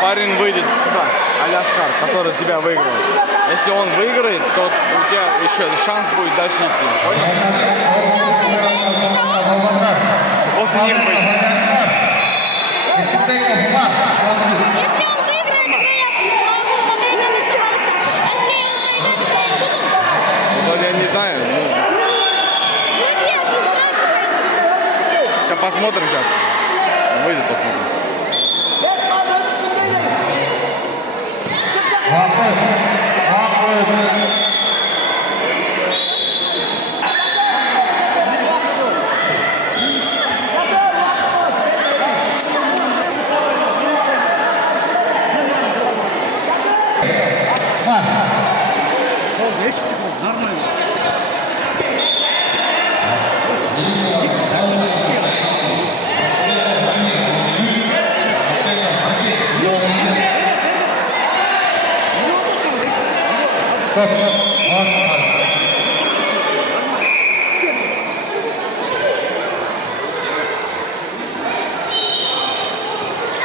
Парень выйдет сюда, Аляскар, который тебя выиграл. Если он выиграет, то у тебя еще шанс будет дальше идти. Понял? После них выйдет. Если он выиграет, тогда я могу за третье место бороться. А если я проиграю, тогда я иду. Вот я не знаю. Вроде я же сразу пойду. Сейчас посмотрим сейчас. Выйдет, посмотрим. Нормально.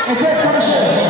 Efect